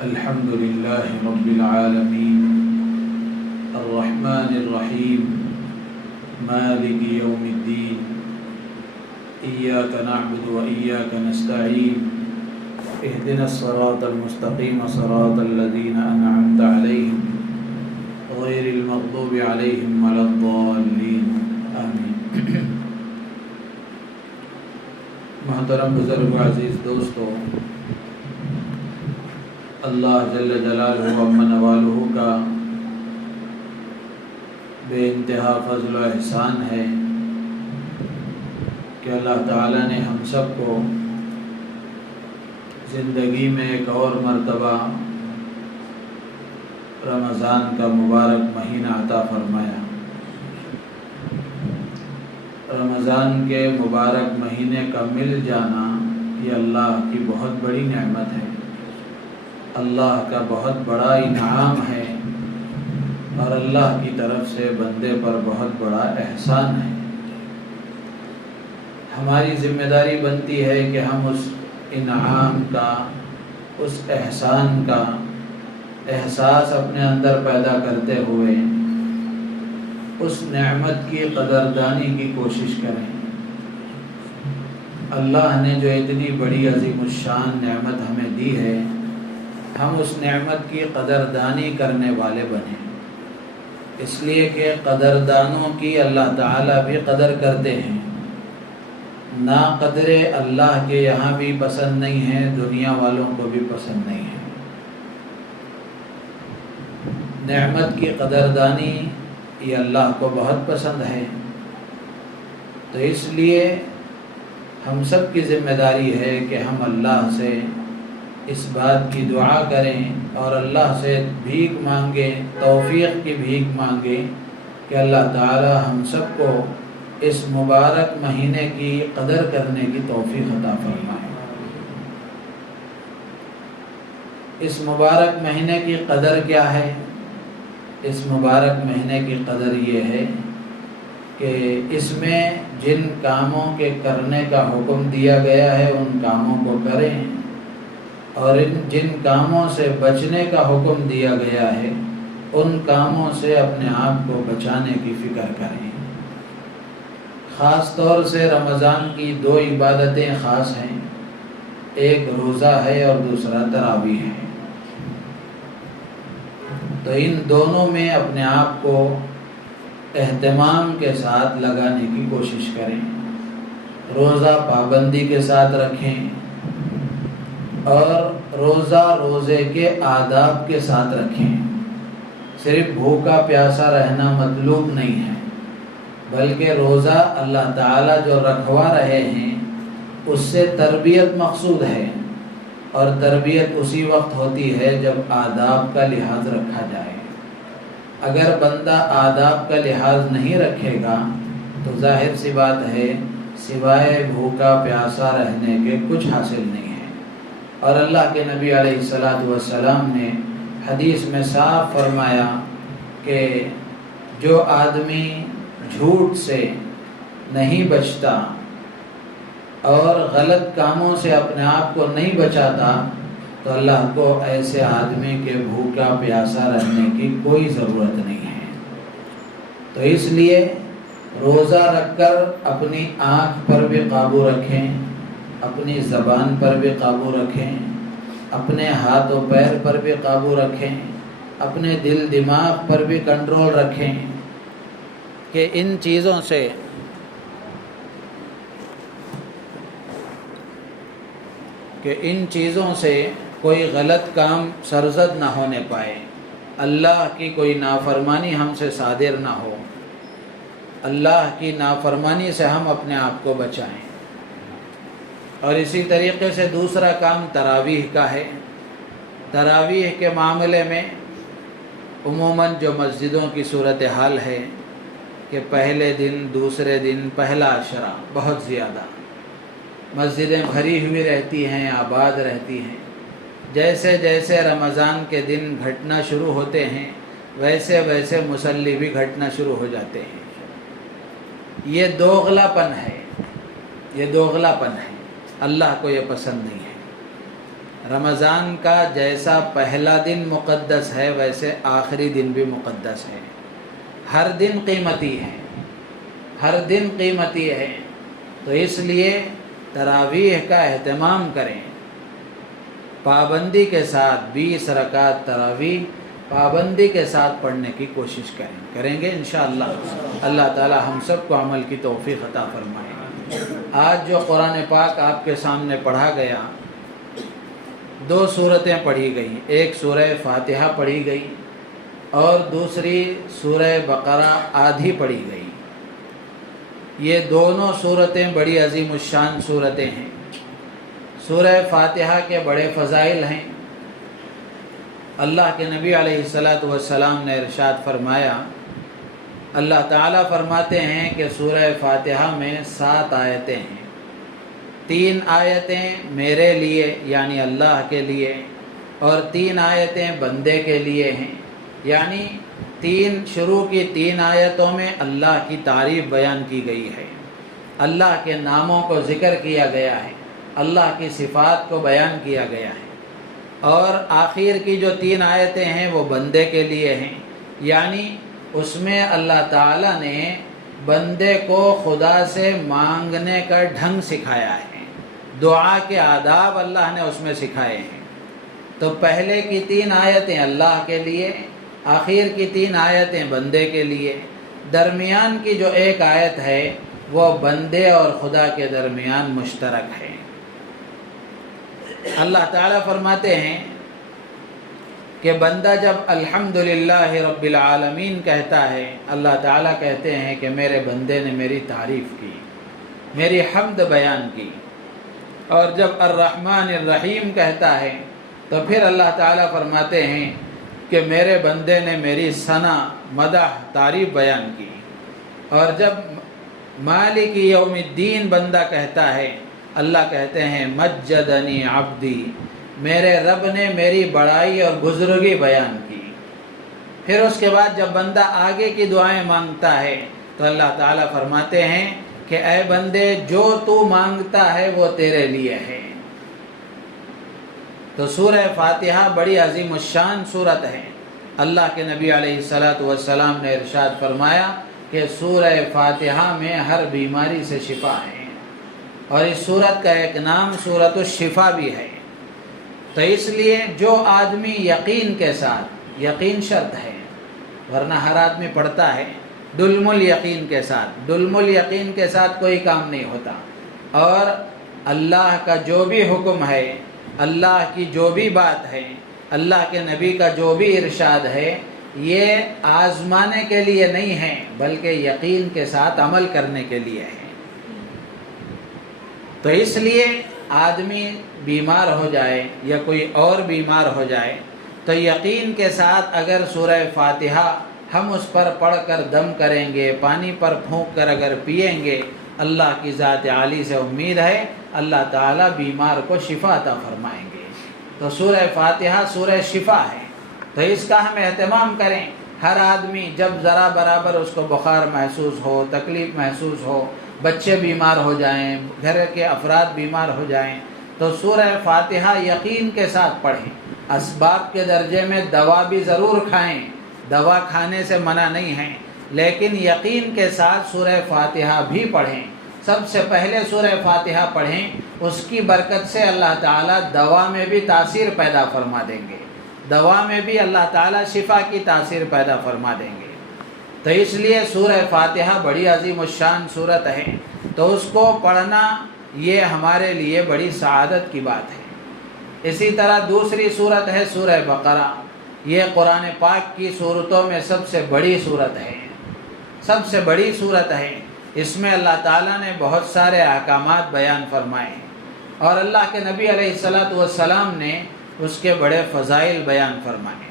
الحمد لله رب العالمين الرحمن الرحيم مالك يوم الدين إياك نعبد وإياك نستعين اهدنا الصراط المستقيم صراط الذين أنعمت عليهم غير المغضوب عليهم ولا الضالين آمين۔ محترم بزرگ و عزیز دوستو، اللہ جل جلالہ و من والہ کا بے انتہا فضل و احسان ہے کہ اللہ تعالیٰ نے ہم سب کو زندگی میں ایک اور مرتبہ رمضان کا مبارک مہینہ عطا فرمایا۔ رمضان کے مبارک مہینے کا مل جانا یہ اللہ کی بہت بڑی نعمت ہے، اللہ کا بہت بڑا انعام ہے، اور اللہ کی طرف سے بندے پر بہت بڑا احسان ہے۔ ہماری ذمہ داری بنتی ہے کہ ہم اس انعام کا، اس احسان کا احساس اپنے اندر پیدا کرتے ہوئے اس نعمت کی قدردانی کی کوشش کریں۔ اللہ نے جو اتنی بڑی عظیم الشان نعمت ہمیں دی ہے، ہم اس نعمت کی قدردانی کرنے والے بنیں، اس لیے کہ قدردانوں کی اللہ تعالیٰ بھی قدر کرتے ہیں۔ نا قدرے اللہ کے یہاں بھی پسند نہیں ہیں، دنیا والوں کو بھی پسند نہیں ہے۔ نعمت کی قدردانی یہ اللہ کو بہت پسند ہے، تو اس لیے ہم سب کی ذمہ داری ہے کہ ہم اللہ سے اس بات کی دعا کریں اور اللہ سے بھیک مانگیں، توفیق کی بھیک مانگیں کہ اللہ تعالی ہم سب کو اس مبارک مہینے کی قدر کرنے کی توفیق عطا فرمائے۔ اس مبارک مہینے کی قدر کیا ہے؟ اس مبارک مہینے کی قدر یہ ہے کہ اس میں جن کاموں کے کرنے کا حکم دیا گیا ہے ان کاموں کو کریں، اور جن کاموں سے بچنے کا حکم دیا گیا ہے ان کاموں سے اپنے آپ کو بچانے کی فکر کریں۔ خاص طور سے رمضان کی دو عبادتیں خاص ہیں، ایک روزہ ہے اور دوسرا تراویح ہے، تو ان دونوں میں اپنے آپ کو اہتمام کے ساتھ لگانے کی کوشش کریں۔ روزہ پابندی کے ساتھ رکھیں، اور روزہ روزے کے آداب کے ساتھ رکھیں۔ صرف بھوکا پیاسا رہنا مطلوب نہیں ہے، بلکہ روزہ اللہ تعالیٰ جو رکھوا رہے ہیں اس سے تربیت مقصود ہے، اور تربیت اسی وقت ہوتی ہے جب آداب کا لحاظ رکھا جائے۔ اگر بندہ آداب کا لحاظ نہیں رکھے گا تو ظاہر سی بات ہے سوائے بھوکا پیاسا رہنے کے کچھ حاصل نہیں ہے۔ اور اللہ کے نبی علیہ السلام نے حدیث میں صاف فرمایا کہ جو آدمی جھوٹ سے نہیں بچتا اور غلط کاموں سے اپنے آپ کو نہیں بچاتا تو اللہ کو ایسے آدمی کے بھوکا پیاسا رہنے کی کوئی ضرورت نہیں ہے۔ تو اس لیے روزہ رکھ کر اپنی آنکھ پر بھی قابو رکھیں، اپنی زبان پر بھی قابو رکھیں، اپنے ہاتھ و پیر پر بھی قابو رکھیں، اپنے دل دماغ پر بھی کنٹرول رکھیں کہ ان چیزوں سے کوئی غلط کام سرزد نہ ہونے پائے، اللہ کی کوئی نافرمانی ہم سے صادر نہ ہو، اللہ کی نافرمانی سے ہم اپنے آپ کو بچائیں۔ اور اسی طریقے سے دوسرا کام تراویح کا ہے۔ تراویح کے معاملے میں عموماً جو مسجدوں کی صورتحال ہے کہ پہلے دن، دوسرے دن، پہلا عشرہ بہت زیادہ مسجدیں بھری ہوئی رہتی ہیں، آباد رہتی ہیں۔ جیسے جیسے رمضان کے دن گھٹنا شروع ہوتے ہیں ویسے ویسے مصلی بھی گھٹنا شروع ہو جاتے ہیں۔ یہ دوغلا پن ہے، اللہ کو یہ پسند نہیں ہے۔ رمضان کا جیسا پہلا دن مقدس ہے ویسے آخری دن بھی مقدس ہے، ہر دن قیمتی ہے، ہر دن قیمتی ہے۔ تو اس لیے تراویح کا اہتمام کریں، پابندی کے ساتھ 20 رکعت تراویح پابندی کے ساتھ پڑھنے کی کوشش کریں گے انشاءاللہ۔ اللہ تعالی ہم سب کو عمل کی توفیق عطا فرمائے۔ آج جو قرآن پاک آپ کے سامنے پڑھا گیا، 2 سورتیں پڑھی گئیں، ایک سورہ فاتحہ پڑھی گئی اور دوسری سورہ بقرہ آدھی پڑھی گئی۔ یہ دونوں صورتیں بڑی عظیم الشان صورتیں ہیں۔ سورہ فاتحہ کے بڑے فضائل ہیں۔ اللہ کے نبی علیہ السلام نے ارشاد فرمایا، اللہ تعالیٰ فرماتے ہیں کہ سورہ فاتحہ میں 7 آیتیں ہیں، 3 آیتیں میرے لیے یعنی اللہ کے لیے اور 3 آیتیں بندے کے لیے ہیں، یعنی شروع کی 3 آیتوں میں اللہ کی تعریف بیان کی گئی ہے، اللہ کے ناموں کو ذکر کیا گیا ہے، اللہ کی صفات کو بیان کیا گیا ہے، اور آخر کی جو 3 آیتیں ہیں وہ بندے کے لیے ہیں، یعنی اس میں اللہ تعالیٰ نے بندے کو خدا سے مانگنے کا ڈھنگ سکھایا ہے، دعا کے آداب اللہ نے اس میں سکھائے ہیں۔ تو پہلے کی 3 آیتیں اللہ کے لیے، آخر کی 3 آیتیں بندے کے لیے، درمیان کی جو 1 آیت ہے وہ بندے اور خدا کے درمیان مشترک ہے۔ اللہ تعالیٰ فرماتے ہیں کہ بندہ جب الحمدللہ رب العالمین کہتا ہے، اللہ تعالیٰ کہتے ہیں کہ میرے بندے نے میری تعریف کی، میری حمد بیان کی، اور جب الرحمن الرحیم کہتا ہے تو پھر اللہ تعالیٰ فرماتے ہیں کہ میرے بندے نے میری ثنا، مدح، تعریف بیان کی، اور جب مالک یوم الدین بندہ کہتا ہے، اللہ کہتے ہیں مجدنی عبدی، میرے رب نے میری بڑائی اور بزرگی بیان کی۔ پھر اس کے بعد جب بندہ آگے کی دعائیں مانگتا ہے تو اللہ تعالیٰ فرماتے ہیں کہ اے بندے جو تو مانگتا ہے وہ تیرے لیے ہے۔ تو سورہ فاتحہ بڑی عظیم الشان سورت ہے۔ اللہ کے نبی علیہ السلام نے ارشاد فرمایا کہ سورہ فاتحہ میں ہر بیماری سے شفا ہے، اور اس سورت کا ایک نام سورۃ الشفا بھی ہے۔ تو اس لیے جو آدمی یقین کے ساتھ، یقین شرط ہے ورنہ ہر آدمی پڑھتا ہے دلم الیقین کے ساتھ، دلم الیقین کے ساتھ کوئی کام نہیں ہوتا، اور اللہ کا جو بھی حکم ہے، اللہ کی جو بھی بات ہے، اللہ کے نبی کا جو بھی ارشاد ہے، یہ آزمانے کے لیے نہیں ہے بلکہ یقین کے ساتھ عمل کرنے کے لیے ہے۔ تو اس لیے آدمی بیمار ہو جائے یا کوئی اور بیمار ہو جائے تو یقین کے ساتھ اگر سورہ فاتحہ ہم اس پر پڑھ کر دم کریں گے، پانی پر پھونک کر اگر پئیں گے، اللہ کی ذات عالی سے امید ہے اللہ تعالیٰ بیمار کو شفا عطا فرمائیں گے۔ تو سورہ فاتحہ سورہ شفا ہے، تو اس کا ہم اہتمام کریں۔ ہر آدمی جب ذرا برابر اس کو بخار محسوس ہو، تکلیف محسوس ہو، بچے بیمار ہو جائیں، گھر کے افراد بیمار ہو جائیں، تو سورہ فاتحہ یقین کے ساتھ پڑھیں۔ اسباب کے درجے میں دوا بھی ضرور کھائیں، دوا کھانے سے منع نہیں ہے، لیکن یقین کے ساتھ سورہ فاتحہ بھی پڑھیں۔ سب سے پہلے سورہ فاتحہ پڑھیں، اس کی برکت سے اللہ تعالیٰ دوا میں بھی تاثیر پیدا فرما دیں گے، دوا میں بھی اللہ تعالیٰ شفا کی تاثیر پیدا فرما دیں گے۔ تو اس لیے سورہ فاتحہ بڑی عظیم الشان سورت ہے، تو اس کو پڑھنا یہ ہمارے لیے بڑی سعادت کی بات ہے۔ اسی طرح دوسری سورت ہے سورہ بقرہ، یہ قرآن پاک کی سورتوں میں سب سے بڑی سورت ہے، سب سے بڑی سورت ہے۔ اس میں اللہ تعالیٰ نے بہت سارے احکامات بیان فرمائے ہیں، اور اللہ کے نبی علیہ السلام نے اس کے بڑے فضائل بیان فرمائے۔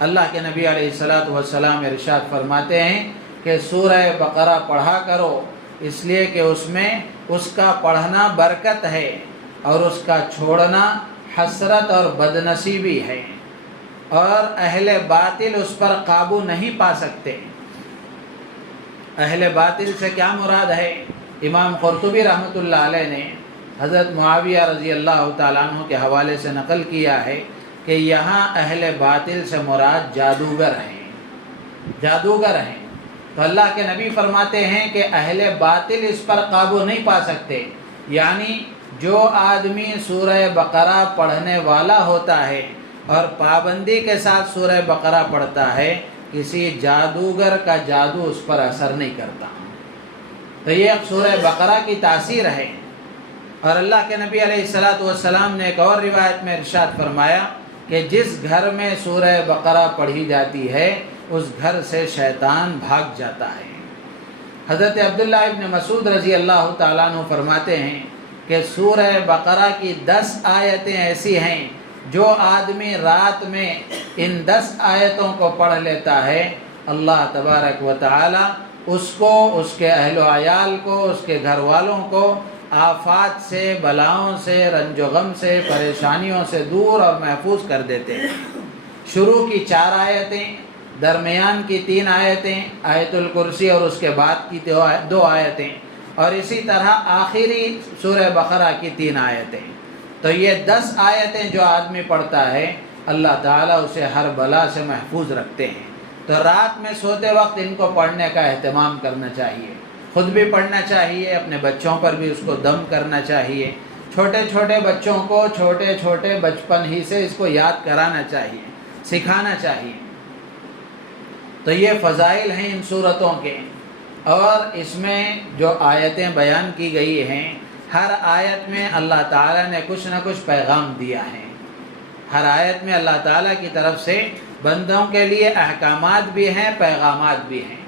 اللہ کے نبی علیہ السلام ارشاد فرماتے ہیں کہ سورہ بقرہ پڑھا کرو، اس لیے کہ اس میں اس کا پڑھنا برکت ہے اور اس کا چھوڑنا حسرت اور بدنصیبی ہے، اور اہل باطل اس پر قابو نہیں پا سکتے۔ اہل باطل سے کیا مراد ہے؟ امام قرطبی رحمۃ اللہ علیہ نے حضرت معاویہ رضی اللہ تعالیٰ عنہ کے حوالے سے نقل کیا ہے کہ یہاں اہل باطل سے مراد جادوگر ہیں، جادوگر ہیں۔ تو اللہ کے نبی فرماتے ہیں کہ اہل باطل اس پر قابو نہیں پا سکتے، یعنی جو آدمی سورہ بقرہ پڑھنے والا ہوتا ہے اور پابندی کے ساتھ سورہ بقرہ پڑھتا ہے، کسی جادوگر کا جادو اس پر اثر نہیں کرتا۔ تو یہ سورہ بقرہ کی تاثیر ہے۔ اور اللہ کے نبی علیہ السلام نے ایک اور روایت میں ارشاد فرمایا کہ جس گھر میں سورہ بقرہ پڑھی جاتی ہے اس گھر سے شیطان بھاگ جاتا ہے۔ حضرت عبداللہ ابن مسعود رضی اللہ تعالیٰ عنہ فرماتے ہیں کہ سورہ بقرہ کی 10 آیتیں ایسی ہیں جو آدمی رات میں ان 10 آیتوں کو پڑھ لیتا ہے، اللہ تبارک و تعالی اس کو، اس کے اہل و عیال کو، اس کے گھر والوں کو آفات سے، بلاؤں سے، رنج و غم سے، پریشانیوں سے دور اور محفوظ کر دیتے ہیں۔ شروع کی 4 آیتیں، درمیان کی 3 آیتیں، آیت الکرسی اور اس کے بعد کی 2 آیتیں، اور اسی طرح آخری سورہ بقرہ کی 3 آیتیں۔ تو یہ 10 آیتیں جو آدمی پڑھتا ہے اللہ تعالیٰ اسے ہر بلا سے محفوظ رکھتے ہیں۔ تو رات میں سوتے وقت ان کو پڑھنے کا اہتمام کرنا چاہیے، خود بھی پڑھنا چاہیے، اپنے بچوں پر بھی اس کو دم کرنا چاہیے۔ چھوٹے چھوٹے بچوں کو چھوٹے چھوٹے بچپن ہی سے اس کو یاد کرانا چاہیے، سکھانا چاہیے۔ تو یہ فضائل ہیں ان صورتوں کے، اور اس میں جو آیتیں بیان کی گئی ہیں، ہر آیت میں اللہ تعالیٰ نے کچھ نہ کچھ پیغام دیا ہے۔ ہر آیت میں اللہ تعالیٰ کی طرف سے بندوں کے لیے احکامات بھی ہیں، پیغامات بھی ہیں۔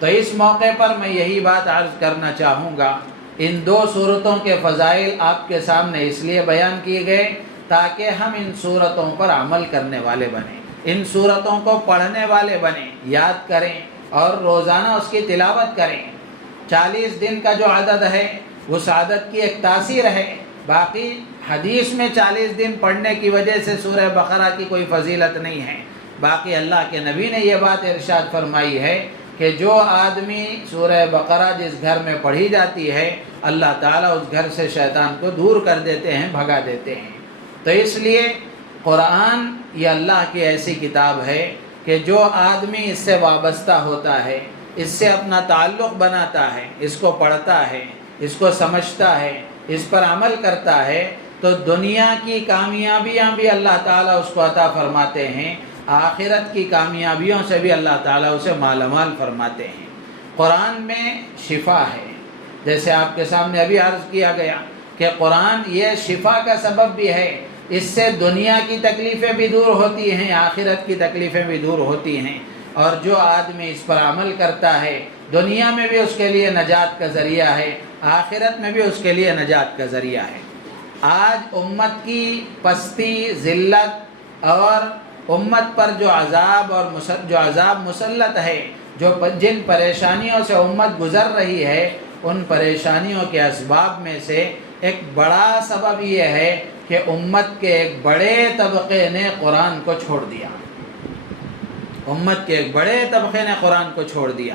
تو اس موقع پر میں یہی بات عرض کرنا چاہوں گا، ان 2 صورتوں کے فضائل آپ کے سامنے اس لیے بیان کیے گئے تاکہ ہم ان صورتوں پر عمل کرنے والے بنیں، ان صورتوں کو پڑھنے والے بنیں، یاد کریں اور روزانہ اس کی تلاوت کریں۔ 40 دن کا جو عدد ہے اس عدد کی ایک تاثیر ہے، باقی حدیث میں 40 دن پڑھنے کی وجہ سے سورہ بقرہ کی کوئی فضیلت نہیں ہے۔ باقی اللہ کے نبی نے یہ بات ارشاد فرمائی ہے کہ جو آدمی سورہ بقرہ جس گھر میں پڑھی جاتی ہے اللہ تعالیٰ اس گھر سے شیطان کو دور کر دیتے ہیں، بھگا دیتے ہیں۔ تو اس لیے قرآن یہ اللہ کی ایسی کتاب ہے کہ جو آدمی اس سے وابستہ ہوتا ہے، اس سے اپنا تعلق بناتا ہے، اس کو پڑھتا ہے، اس کو سمجھتا ہے، اس پر عمل کرتا ہے، تو دنیا کی کامیابیاں بھی اللہ تعالیٰ اس کو عطا فرماتے ہیں، آخرت کی کامیابیوں سے بھی اللہ تعالیٰ اسے مالا مال فرماتے ہیں۔ قرآن میں شفا ہے، جیسے آپ کے سامنے ابھی عرض کیا گیا کہ قرآن یہ شفا کا سبب بھی ہے، اس سے دنیا کی تکلیفیں بھی دور ہوتی ہیں، آخرت کی تکلیفیں بھی دور ہوتی ہیں، اور جو آدمی اس پر عمل کرتا ہے دنیا میں بھی اس کے لیے نجات کا ذریعہ ہے، آخرت میں بھی اس کے لیے نجات کا ذریعہ ہے۔ آج امت کی پستی، ذلت اور امت پر جو عذاب مسلط ہے، جن پریشانیوں سے امت گزر رہی ہے، ان پریشانیوں کے اسباب میں سے ایک بڑا سبب یہ ہے کہ امت کے ایک بڑے طبقے نے قرآن کو چھوڑ دیا۔ امت کے ایک بڑے طبقے نے قرآن کو چھوڑ دیا۔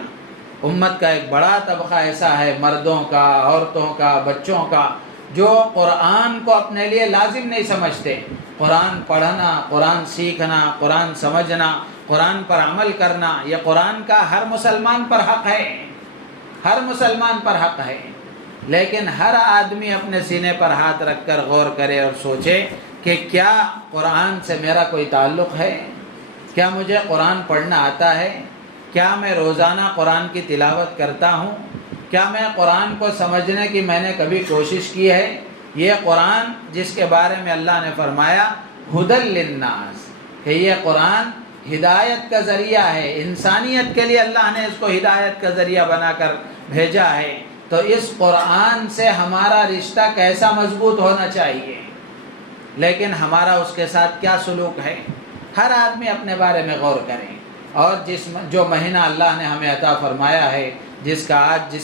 امت کا ایک بڑا طبقہ ایسا ہے، مردوں کا، عورتوں کا، بچوں کا، جو قرآن کو اپنے لیے لازم نہیں سمجھتے۔ قرآن پڑھنا، قرآن سیکھنا، قرآن سمجھنا، قرآن پر عمل کرنا، یہ قرآن کا ہر مسلمان پر حق ہے، ہر مسلمان پر حق ہے۔ لیکن ہر آدمی اپنے سینے پر ہاتھ رکھ کر غور کرے اور سوچے کہ کیا قرآن سے میرا کوئی تعلق ہے؟ کیا مجھے قرآن پڑھنا آتا ہے؟ کیا میں روزانہ قرآن کی تلاوت کرتا ہوں؟ کیا میں قرآن کو سمجھنے کی میں نے کبھی کوشش کی ہے؟ یہ قرآن جس کے بارے میں اللہ نے فرمایا ہدی للناس، کہ یہ قرآن ہدایت کا ذریعہ ہے، انسانیت کے لیے اللہ نے اس کو ہدایت کا ذریعہ بنا کر بھیجا ہے، تو اس قرآن سے ہمارا رشتہ کیسا مضبوط ہونا چاہیے، لیکن ہمارا اس کے ساتھ کیا سلوک ہے؟ ہر آدمی اپنے بارے میں غور کریں، اور جو مہینہ اللہ نے ہمیں عطا فرمایا ہے، جس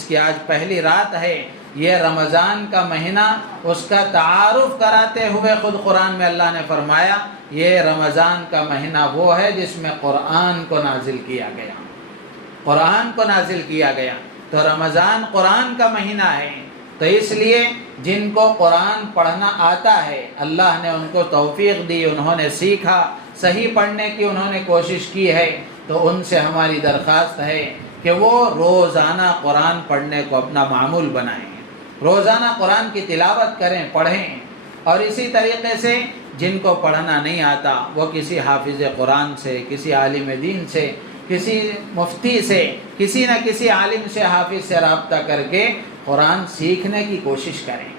کی آج پہلی رات ہے، یہ رمضان کا مہینہ، اس کا تعارف کراتے ہوئے خود قرآن میں اللہ نے فرمایا یہ رمضان کا مہینہ وہ ہے جس میں قرآن کو نازل کیا گیا، قرآن کو نازل کیا گیا۔ تو رمضان قرآن کا مہینہ ہے، تو اس لیے جن کو قرآن پڑھنا آتا ہے، اللہ نے ان کو توفیق دی، انہوں نے سیکھا، صحیح پڑھنے کی انہوں نے کوشش کی ہے، تو ان سے ہماری درخواست ہے کہ وہ روزانہ قرآن پڑھنے کو اپنا معمول بنائیں، روزانہ قرآن کی تلاوت کریں، پڑھیں۔ اور اسی طریقے سے جن کو پڑھنا نہیں آتا وہ کسی حافظ قرآن سے، کسی عالم دین سے، کسی مفتی سے، کسی نہ کسی عالم سے، حافظ سے رابطہ کر کے قرآن سیکھنے کی کوشش کریں،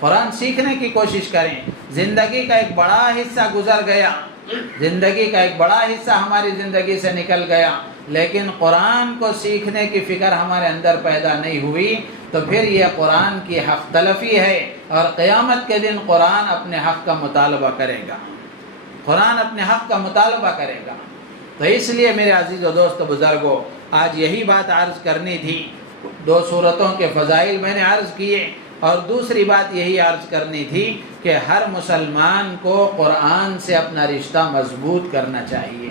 قرآن سیکھنے کی کوشش کریں۔ زندگی کا ایک بڑا حصہ گزر گیا، زندگی کا ایک بڑا حصہ ہماری زندگی سے نکل گیا، لیکن قرآن کو سیکھنے کی فکر ہمارے اندر پیدا نہیں ہوئی، تو پھر یہ قرآن کی حق تلفی ہے، اور قیامت کے دن قرآن اپنے حق کا مطالبہ کرے گا، قرآن اپنے حق کا مطالبہ کرے گا۔ تو اس لیے میرے عزیز و دوست بزرگوں، آج یہی بات عرض کرنی تھی۔ 2 سورتوں کے فضائل میں نے عرض کیے، اور دوسری بات یہی عرض کرنی تھی کہ ہر مسلمان کو قرآن سے اپنا رشتہ مضبوط کرنا چاہیے،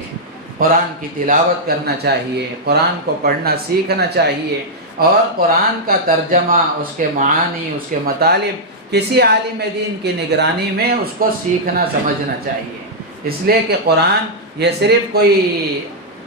قرآن کی تلاوت کرنا چاہیے، قرآن کو پڑھنا سیکھنا چاہیے، اور قرآن کا ترجمہ، اس کے معانی، اس کے مطالب کسی عالم دین کی نگرانی میں اس کو سیکھنا سمجھنا چاہیے۔ اس لیے کہ قرآن یہ صرف کوئی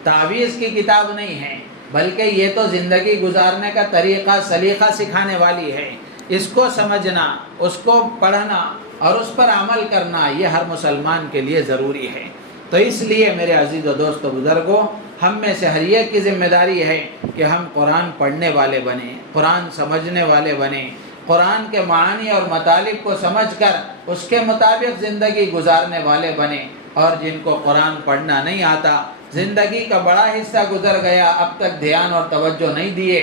تعویذ کی کتاب نہیں ہے، بلکہ یہ تو زندگی گزارنے کا طریقہ، سلیقہ سکھانے والی ہے۔ اس کو سمجھنا، اس کو پڑھنا اور اس پر عمل کرنا یہ ہر مسلمان کے لیے ضروری ہے۔ تو اس لیے میرے عزیز و دوست و بزرگوں، ہم میں سے ہر ایک کی ذمہ داری ہے کہ ہم قرآن پڑھنے والے بنیں، قرآن سمجھنے والے بنیں، قرآن کے معانی اور مطالب کو سمجھ کر اس کے مطابق زندگی گزارنے والے بنیں۔ اور جن کو قرآن پڑھنا نہیں آتا، زندگی کا بڑا حصہ گزر گیا، اب تک دھیان اور توجہ نہیں دیے،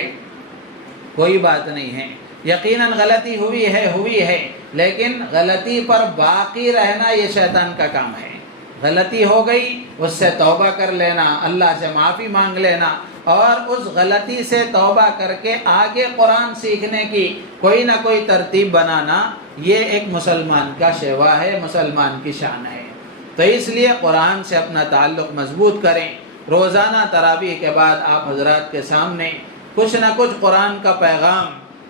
کوئی بات نہیں ہے، یقیناً غلطی ہوئی ہے، لیکن غلطی پر باقی رہنا یہ شیطان کا کام ہے۔ غلطی ہو گئی، اس سے توبہ کر لینا، اللہ سے معافی مانگ لینا، اور اس غلطی سے توبہ کر کے آگے قرآن سیکھنے کی کوئی نہ کوئی ترتیب بنانا، یہ ایک مسلمان کا شیوا ہے، مسلمان کی شان ہے۔ تو اس لیے قرآن سے اپنا تعلق مضبوط کریں۔ روزانہ تراویح کے بعد آپ حضرات کے سامنے کچھ نہ کچھ قرآن کا پیغام،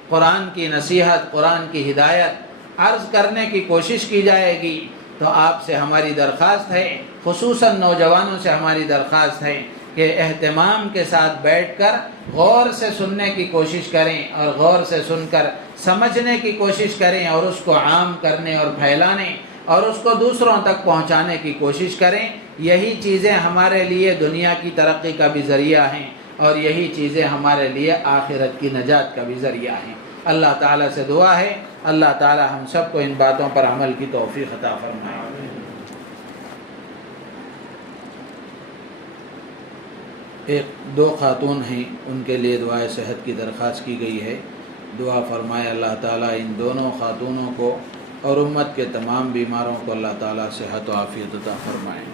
قرآن کی نصیحت، قرآن کی ہدایت عرض کرنے کی کوشش کی جائے گی۔ تو آپ سے ہماری درخواست ہے، خصوصاً نوجوانوں سے ہماری درخواست ہے کہ اہتمام کے ساتھ بیٹھ کر غور سے سننے کی کوشش کریں، اور غور سے سن کر سمجھنے کی کوشش کریں، اور اس کو عام کرنے اور پھیلانے اور اس کو دوسروں تک پہنچانے کی کوشش کریں۔ یہی چیزیں ہمارے لیے دنیا کی ترقی کا بھی ذریعہ ہیں، اور یہی چیزیں ہمارے لیے آخرت کی نجات کا بھی ذریعہ ہیں۔ اللہ تعالیٰ سے دعا ہے، اللہ تعالیٰ ہم سب کو ان باتوں پر عمل کی توفیق عطا فرمائے۔ ایک 2 خاتون ہیں، ان کے لیے دعائے صحت کی درخواست کی گئی ہے۔ دعا فرمائے اللہ تعالیٰ ان دونوں خاتونوں کو اور امت کے تمام بیماروں کو اللہ تعالیٰ صحت و عافیت عطا فرمائے۔